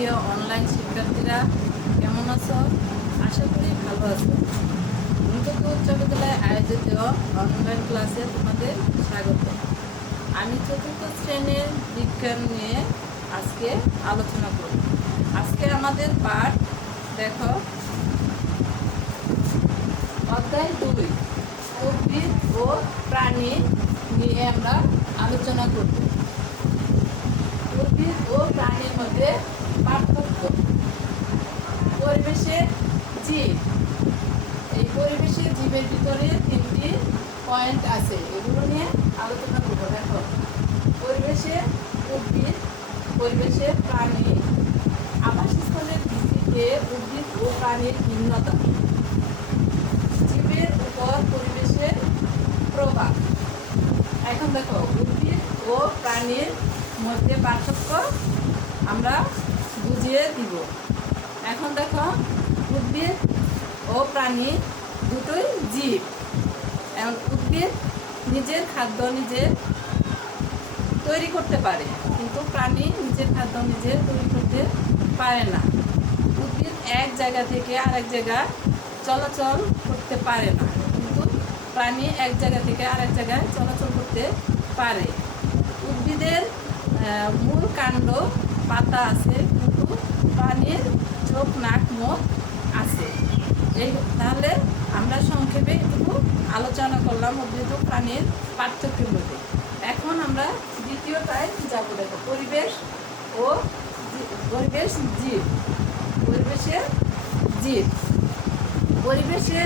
প্রিয় অনলাইন শিক্ষার্থীরা কেমন আছো? আশা করি ভালো আছো। উন্নত উচ্চ বিদ্যালয়ে আয়োজিত অনলাইন ক্লাসে তোমাদের স্বাগত। আমি চতুর্থ শ্রেণীর বিজ্ঞান নিয়ে আজকে আলোচনা করব। আজকে আমাদের পাঠ দেখো, অধ্যায় 2 উদ্ভিদ ও প্রাণী নিয়ে আমরা আলোচনা করব। উদ্ভিদ ও প্রাণীর মধ্যে পার্থক্য। পরিবেশে জীব, এই পরিবেশে জীবের ভিতরে 3টি পয়েন্ট আছে, এগুলো নিয়ে আলোচনা করবো। দেখো, পরিবেশে উদ্ভিদ, পরিবেশে প্রাণী, আবাসস্থলের ভিত্তিতে উদ্ভিদ ও প্রাণীর ভিন্নতা, জীবের উপর পরিবেশের প্রভাব। এখন দেখো, উদ্ভিদ ও প্রাণীর মধ্যে পার্থক্য আমরা বুঝিয়ে দিব। এখন দেখো, উদ্ভিদ ও প্রাণী দুটোই জীব। এবং উদ্ভিদ নিজের খাদ্য নিজে তৈরি করতে পারে, কিন্তু প্রাণী নিজের খাদ্য নিজে তৈরি করতে পারে না। উদ্ভিদ এক জায়গা থেকে আরেক জায়গায় চলাচল করতে পারে না, কিন্তু প্রাণী এক জায়গা থেকে আরেক জায়গায় চলাচল করতে পারে। উদ্ভিদের মূল কাণ্ড পাতা আছে, কিন্তু প্রাণীর চোখ, নাক, মুখ আছে। তাহলে আমরা সংক্ষেপে এটুকু আলোচনা করলাম উদ্ভিদ ও প্রাণীর পার্থক্যের মধ্যে। এখন আমরা দ্বিতীয়টায় যাব। দেখো, পরিবেশ ও পরিবেশ জীব। পরিবেশে জীব, পরিবেশে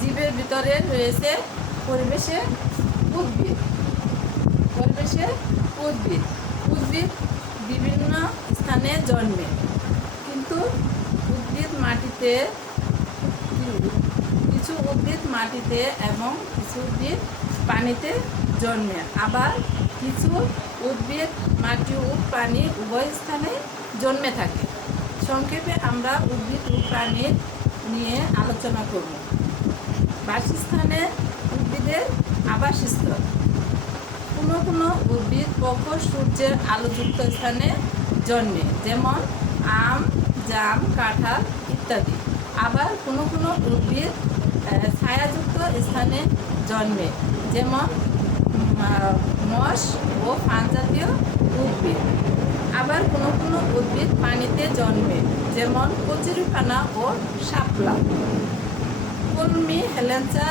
জীবের ভিতরে রয়েছে পরিবেশে উদ্ভিদ। পরিবেশে উদ্ভিদ, উদ্ভিদ বিভিন্ন স্থানে জন্মে, কিন্তু উদ্ভিদ মাটিতে, কিছু উদ্ভিদ মাটিতে এবং কিছু উদ্ভিদ পানিতে জন্মে। আবার কিছু উদ্ভিদ মাটি ও পানি উভয় স্থানে জন্মে থাকে। সংক্ষেপে আমরা উদ্ভিদ ও প্রাণীর নিয়ে আলোচনা করব। বাসস্থানে উদ্ভিদের আবাসস্থল। কোনো কোনো উদ্ভিদ প্রখর সূর্যের আলোযুক্ত স্থানে জন্মে, যেমন আম, জাম, কাঁঠাল ইত্যাদি। আবার কোনো কোনো উদ্ভিদ ছায়াযুক্ত স্থানে জন্মে, যেমন মস ও ফান জাতীয় উদ্ভিদ। আবার কোনো কোনো উদ্ভিদ পানিতে জন্মে, যেমন কচুরিপানা ও শাপলা। কলমি, হেলেঞ্চা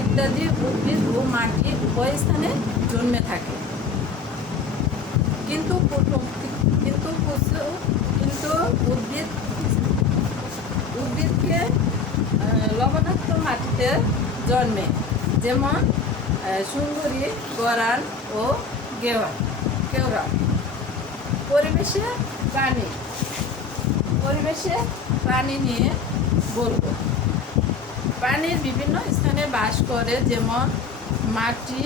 ইত্যাদি উদ্ভিদ ও মাটি উভয় স্থানে জন্মে থাকে, কিন্তু উদ্ভিদকে লবণাক্ত মাটিতে জন্মে, যেমন সুন্দরী, গরান ও কেওড়া। পরিবেশে প্রাণী, পরিবেশে প্রাণী নিয়ে বলবো। প্রাণীর বিভিন্ন স্থানে বাস করে, যেমন মাটি,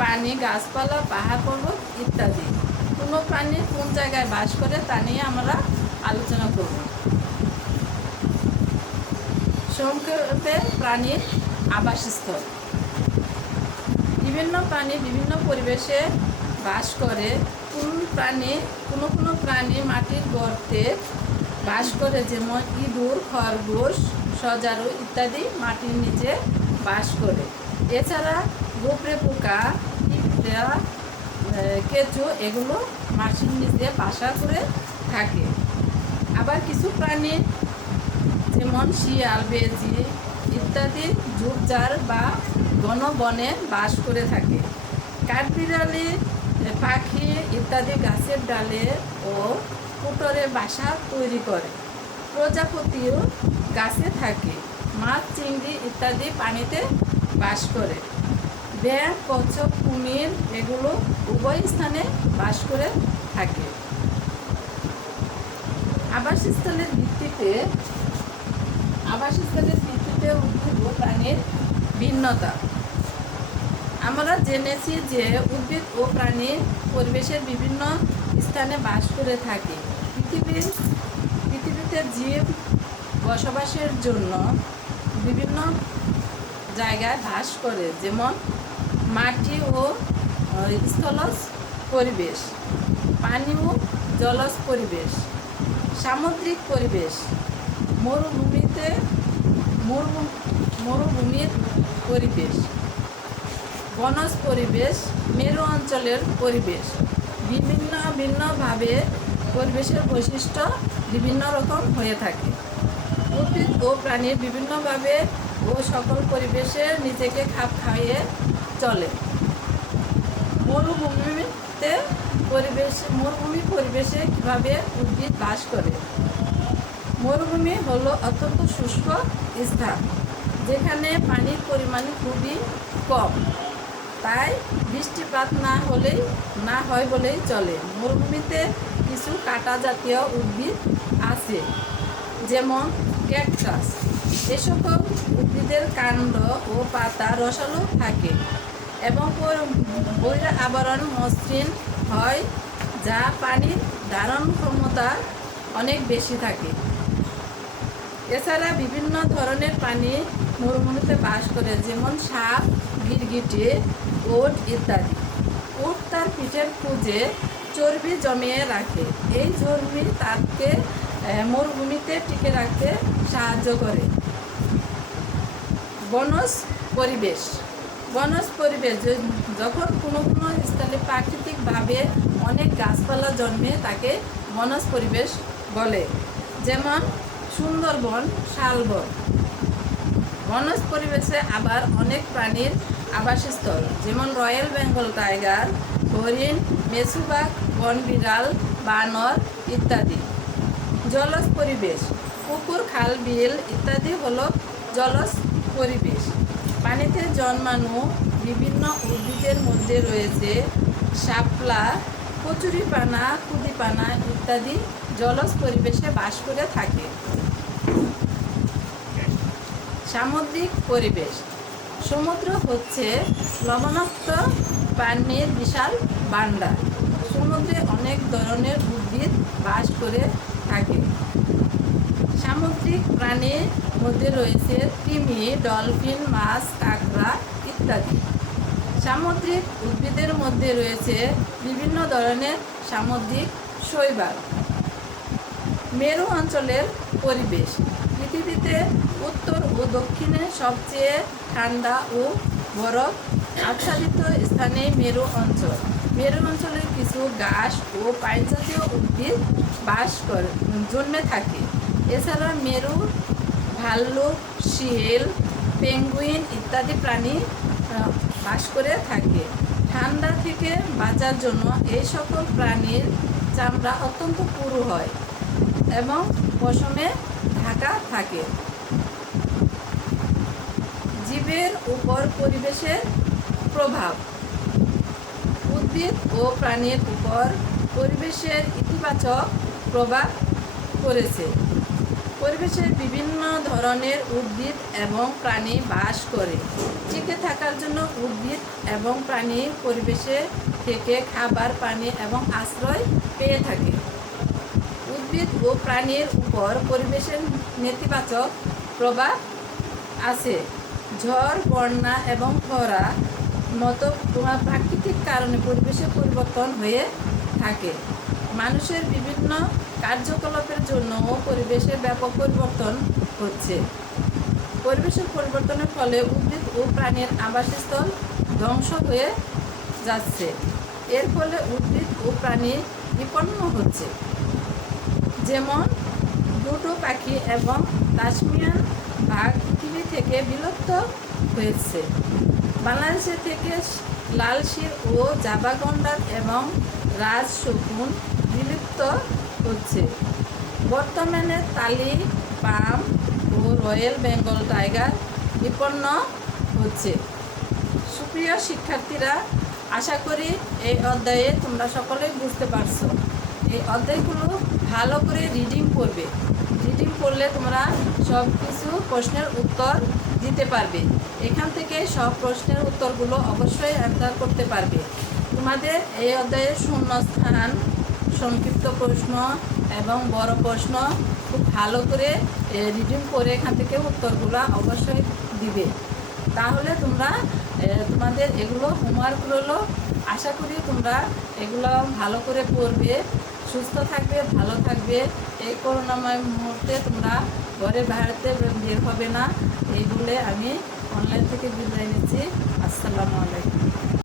পানি, গাছপালা, পাহাড় পর্বত ইত্যাদি। কোনো প্রাণী কোন জায়গায় বাস করে তা নিয়ে আমরা আলোচনা করব। সংক্ষেপে প্রাণীর আবাসস্থল। বিভিন্ন প্রাণী বিভিন্ন পরিবেশে বাস করে। কোনো প্রাণী মাটির গর্তে বাস করে, যেমন ইঁদুর, খরগোশ, সজারু ইত্যাদি মাটির নিচে বাস করে। এছাড়া গোপরে পোকা, পিঁপড়া, কেঁচো এগুলো মাটির নিচে বাসা করে থাকে। আবার কিছু প্রাণী, যেমন শিয়াল, বেজি ইত্যাদি ঝোপঝাড় বা ঘন বনে বাস করে থাকে। কাঠবিড়ালি, পাখি ইত্যাদি গাছের ডালে ও কুটরে বাসা তৈরি করে। প্রজাপতিও গাছে থাকে। মাছ, চিংড়ি ইত্যাদি পানিতে বাস করে। ব্যাঙ, কচ্ছপ, কুমির এগুলো উভয় স্থানে বাস করে থাকে। আবাসস্থলের ভিত্তিতে উদ্ভিদ ও প্রাণীর ভিন্নতা। আমরা জেনেছি যে উদ্ভিদ ও প্রাণী পরিবেশের বিভিন্ন স্থানে বাস করে থাকে। পৃথিবীতে জীব বসবাসের জন্য বিভিন্ন জায়গায় বাস করে, যেমন মাটি ও স্থলজ পরিবেশ, পানি ও জলজ পরিবেশ, সামুদ্রিক পরিবেশ, মরুভূমিতে মরুভূমির পরিবেশ। বনজ পরিবেশ, মেরু অঞ্চলের পরিবেশ। ভিন্ন ভিন্নভাবে পরিবেশের বৈশিষ্ট্য বিভিন্ন রকম হয়ে থাকে। উদ্ভিদ ও প্রাণী বিভিন্নভাবে ও সকল পরিবেশে নিজেকে খাপ খাইয়ে চলে। মরুভূমি পরিবেশে কীভাবে উদ্ভিদ বাস করে? মরুভূমি হলো অত্যন্ত শুষ্ক স্থান, যেখানে পানির পরিমাণ খুবই কম, তাই বৃষ্টিপাত না হয় বলেই চলে। মরুভূমিতে কিছু কাঁটা জাতীয় উদ্ভিদ আছে, যেমন ক্যাকটাস। এ সকল উদ্ভিদের কাণ্ড ও পাতা রসালো থাকে এবং বহির আবরণ মসৃণ হয়, যা পানির ধারণ ক্ষমতা অনেক বেশি থাকে। এছাড়া বিভিন্ন ধরনের প্রাণী মরুভূমিতে বাস করে, যেমন সাপ, গিরগিটি, উট ইত্যাদি। উট তার পিঠের খুঁজে চর্বি জমিয়ে রাখে। এই চর্বি তাকে মরুভূমিতে টিকে রাখতে সাহায্য করে। বনজ পরিবেশ যখন কোনো স্থানে প্রাকৃতিকভাবে অনেক গাছপালা জন্মে তাকে বনজ পরিবেশ বলে, যেমন সুন্দরবন, শালবন। বনজ পরিবেশে আবার অনেক প্রাণীর আবাসস্থল, যেমন রয়্যাল বেঙ্গল টাইগার, হরিণ, মেছুবাগ, বনবিড়াল, বানর ইত্যাদি। জলজ পরিবেশ, পুকুর, খাল, বিল ইত্যাদি হলো জলজ পরিবেশ। পানিতে জন্মানো বিভিন্ন উদ্ভিদের মধ্যে রয়েছে শাপলা, কচুরিপানা, কুদিপানা ইত্যাদি জলজ পরিবেশে বাস করে থাকে। সামুদ্রিক পরিবেশ, সমুদ্র হচ্ছে লবণাক্ত পানির বিশাল ভাণ্ডার। সমুদ্রে অনেক ধরনের উদ্ভিদ বাস করে থাকে। সামুদ্রিক প্রাণীর মধ্যে রয়েছে তিমি, ডলফিন, মাছ, কাঁকড়া ইত্যাদি। সামুদ্রিক উদ্ভিদের মধ্যে রয়েছে বিভিন্ন ধরনের সামুদ্রিক শৈবাল। মেরু অঞ্চলের পরিবেশ, পৃথিবীতে উত্তর ও দক্ষিণে সবচেয়ে ঠান্ডা ও বরফ আচ্ছাদিত স্থানে মেরু অঞ্চল। মেরু অঞ্চলে কিছু ঘাস ও পাইন জাতীয় উদ্ভিদ জন্মে থাকে। এছাড়া মেরু ভাল্লুক, শিয়াল, পেঙ্গুইন ইত্যাদি প্রাণী বাস করে থাকে। ঠান্ডা থেকে বাঁচার জন্য এই সকল প্রাণীর চামড়া অত্যন্ত পুরু হয় এবং পশমে ঢাকা থাকে। জীবের উপর পরিবেশের প্রভাব, উদ্ভিদ ও প্রাণীর উপর পরিবেশের ইতিবাচক প্রভাব পড়েছে। পরিবেশের বিভিন্ন ধরনের উদ্ভিদ এবং প্রাণী বাস করে। টিকে থাকার জন্য উদ্ভিদ এবং প্রাণী পরিবেশে থেকে খাবার, পানি এবং আশ্রয় পেয়ে থাকে। উদ্ভিদ ও প্রাণীর উপর পরিবেশের নেতিবাচক প্রভাব আছে। ঝড়, বন্যা এবং খরা মতো প্রাকৃতিক কারণে পরিবেশের পরিবর্তন হয়ে থাকে। মানুষের বিভিন্ন কার্যকলাপের জন্য পরিবেশের ব্যাপক পরিবর্তন হচ্ছে। পরিবেশের পরিবর্তনের ফলে উদ্ভিদ ও প্রাণীর আবাসস্থল ধ্বংস হয়ে যাচ্ছে। এর ফলে উদ্ভিদ ও প্রাণী বিপন্ন হচ্ছে, যেমন ডুডু পাখি এবং তাসমানিয়ান বাঘ পৃথিবী থেকে বিলুপ্ত হয়েছে। বাংলাদেশে থেকে লাল শির ও জাভা গন্ডার এবং রাজ শকুন বিলুপ্ত হচ্ছে। বর্তমানে তালি পাম ও রয়্যাল বেঙ্গল টাইগার বিপন্ন হচ্ছে। সুপ্রিয় শিক্ষার্থীরা, আশা করি এই অধ্যায়ে তোমরা সকলেই বুঝতে পারছো। এই অধ্যায়গুলো ভালো করে রিডিং করবে। রিডিং করলে তোমরা সব কিছু প্রশ্নের উত্তর দিতে পারবে। এখান থেকে সব প্রশ্নের উত্তরগুলো অবশ্যই অ্যান্সার করতে পারবে। তোমাদের এই অধ্যায়ের শূন্যস্থান, সংক্ষিপ্ত প্রশ্ন এবং বড় প্রশ্ন খুব ভালো করে রিডিং করে এখান থেকে উত্তরগুলো অবশ্যই দিবে। তাহলে তোমরা তোমাদের এগুলো হোমওয়ার্ক রইলো। আশা করি তোমরা এগুলো ভালো করে পড়বে। সুস্থ থাকবে, ভালো থাকবে। এই করোনাময় মুহূর্তে তোমরা ঘরে বাইরেতে বের হবে না, এই বলে আমি অনলাইন থেকে বিদায় নিচ্ছি। আসসালামু আলাইকুম।